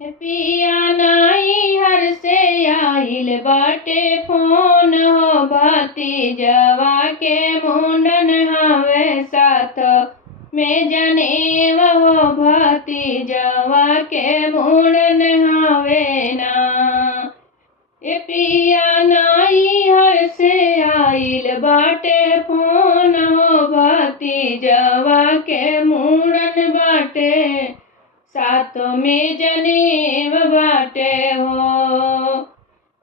पिया नाई हर से आइल बाटे फोन हो भतीजवा के मुंडन हवे साथ में जनेव हो भतीजवा के मुंडन हवे ना। पिया नाई हर से आइल बाटे फोन हो भतीजवा के मुंडन बाटे साथ में जनेव बाटे हो।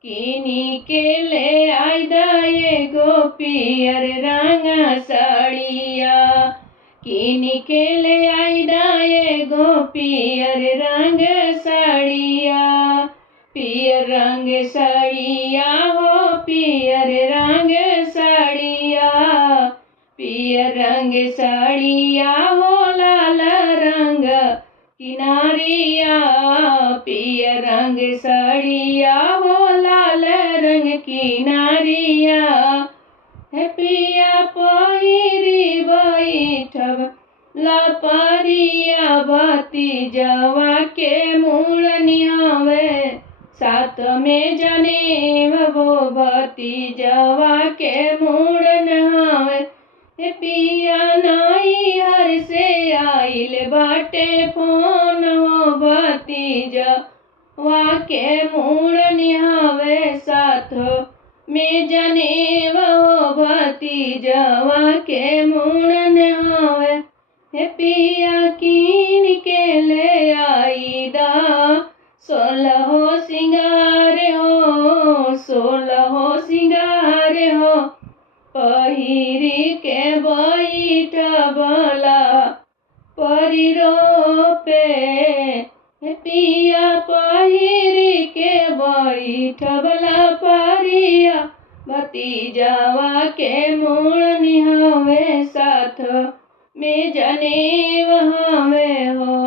किनी के ले आइदा एगो पियर रंग साड़िया, किनी के ले आइदा एगो पियर रंग साड़िया। पियर रंग साड़िया हो पियर रंग साड़िया, पियर रंग साड़िया हो लाल रंग किनारिया। पियर रंग साड़िया हो लाल रंग किनारिया। पिया पहिरी बैठब लपरिया भतीजवा के मुंडन हवे साथ में जनेव वो भतीजवा के मुंडन हवे। पिया नाई हर से आइल बाटे फोन हो भतीजवा के मुंडन हवे साथ में जनेव हो भतीजवा के मुंडन हवे। पिया कीन के ले आइदा सोलहो सिंगार हो, सोलहो सिंगार हो। पहिरी के बैठबला परिरो पे, पिया पहिरी के बैठबला परिया भतीजवा के मुंडन हवे साथ में जनेव हवे हो।